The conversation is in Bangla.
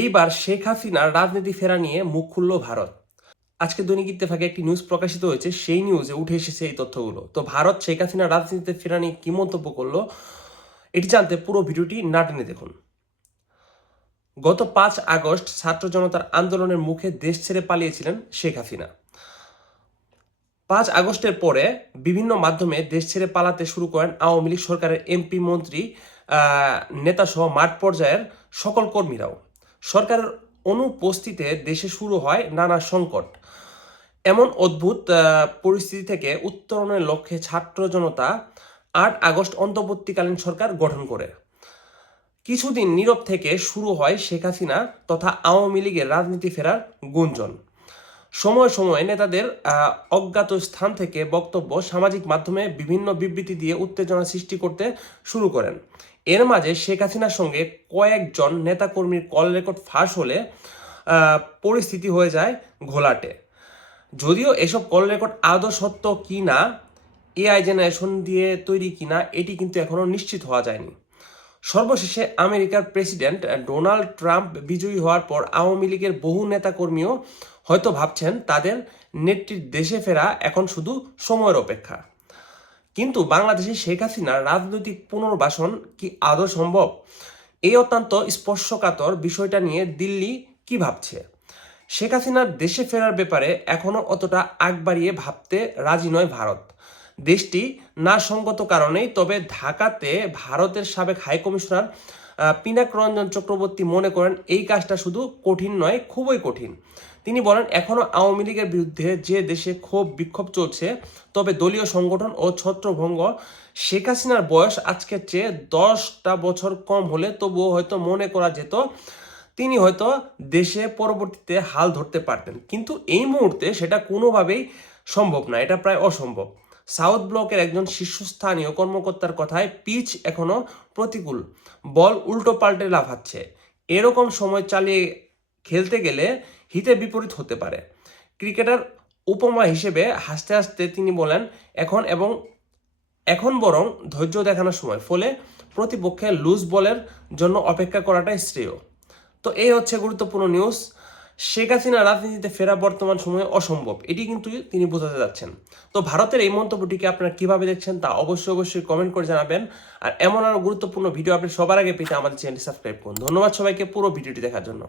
এইবার শেখ হাসিনার রাজনীতি ফেরা নিয়ে মুখ খুলল ভারত। আজকে দৈনিক ইত্তেফাকে একটি নিউজ প্রকাশিত হয়েছে, সেই নিউজে উঠে এসেছে এই তথ্যগুলো। তো ভারত শেখ হাসিনার রাজনীতিতে ফেরা নিয়ে কি মন্তব্য করলো, এটি জানতে পুরো ভিডিওটি না টেনে দেখুন। গত 5 আগস্ট ছাত্র জনতার আন্দোলনের মুখে দেশ ছেড়ে পালিয়েছিলেন শেখ হাসিনা। 5 আগস্টের পরে বিভিন্ন মাধ্যমে দেশ ছেড়ে পালাতে শুরু করেন আওয়ামী লীগ সরকারের এমপি, মন্ত্রী, নেতাসহ মাঠ পর্যায়ের সকল কর্মীরাও। সরকারের অনুপস্থিতিতে দেশে শুরু হয় নানা সংকট। এমন অদ্ভুত পরিস্থিতি থেকে উত্তরণের লক্ষ্যে ছাত্র জনতা 8 আগস্ট অন্তর্বর্তীকালীন সরকার গঠন করে। কিছুদিন নীরব থেকে শুরু হয় শেখ হাসিনা তথা আওয়ামী লীগের রাজনীতি ফেরার গুঞ্জন। সময় সময় নেতাদের অজ্ঞাত স্থান থেকে বক্তব্য সামাজিক মাধ্যমে বিভিন্ন বিবৃতি দিয়ে উত্তেজনা সৃষ্টি করতে শুরু করেন। এর মাঝে শেখ হাসিনার সঙ্গে কয়েকজন নেতাকর্মীর কল রেকর্ড ফাঁস হলে পরিস্থিতি হয়ে যায় ঘোলাটে। যদিও এসব কল রেকর্ড আদৌ সত্য কি না, এআই জেনারেশন দিয়ে তৈরি কিনা, এটি কিন্তু এখনও নিশ্চিত হওয়া যায়নি। সর্বশেষে আমেরিকার প্রেসিডেন্ট ডোনাল্ড ট্রাম্প বিজয়ী হওয়ার পর আওয়ামী লীগের বহু নেতাকর্মীও হয়তো ভাবছেন তাদের নেত্রীর দেশে ফেরা এখন শুধু সময়ের অপেক্ষা। কিন্তু বাংলাদেশে শেখ হাসিনার রাজনৈতিক পুনর্বাসন কি আদৌ সম্ভব? এই অত্যন্ত স্পর্শকাতর বিষয়টা নিয়ে দিল্লি কি ভাবছে? শেখ হাসিনার দেশে ফেরার ব্যাপারে এখনও অতটা আগ বাড়িয়ে ভাবতে রাজি নয় ভারত। দেশটি না সঙ্গত কারণেই। তবে ঢাকাতে ভারতের সাবেক হাইকমিশনার পিনাক রঞ্জন চক্রবর্তী মনে করেন এই কাজটা শুধু কঠিন নয়, খুবই কঠিন। তিনি বলেন, এখনও আওয়ামী লীগের বিরুদ্ধে যে দেশে ক্ষোভ বিক্ষোভ চলছে, তবে দলীয় সংগঠন ও ছত্রভঙ্গ, শেখ হাসিনার বয়স আজকের চেয়ে 10টা বছর কম হলে তবুও হয়তো মনে করা যেত তিনি হয়তো দেশে পরবর্তীতে হাল ধরতে পারতেন। কিন্তু এই মুহূর্তে সেটা কোনোভাবেই সম্ভব না, এটা প্রায় অসম্ভব। সাউথ ব্লকের একজন শীর্ষস্থানীয় কর্মকর্তার কথায়, পিচ এখনো প্রতিকূল, বল উল্টো পাল্টে লাফাচ্ছে। এরকম সময় চালিয়ে খেলতে গেলে হিতে বিপরীত হতে পারে। ক্রিকেটার উপমা হিসেবে হাসতে হাসতে তিনি বলেন, এখন বরং ধৈর্য দেখানোর সময়, ফলে প্রতিপক্ষের লুজ বলের জন্য অপেক্ষা করাটাই শ্রেয়। তো এই হচ্ছে গুরুত্বপূর্ণ নিউজ। শেখ হাসিনা রাজনীতিতে ফেরা বর্তমান সময়ে অসম্ভব, এটি কিন্তু তিনি বোঝাতে যাচ্ছেন। তো ভারতের এই মন্তব্যটিকে আপনারা কিভাবে দেখছেন তা অবশ্যই কমেন্ট করে জানাবেন। আর এমন আরও গুরুত্বপূর্ণ ভিডিও আপনি সবার আগে পেতে আমাদের চ্যানেলটি সাবস্ক্রাইব করুন। ধন্যবাদ সবাইকে পুরো ভিডিওটি দেখার জন্য।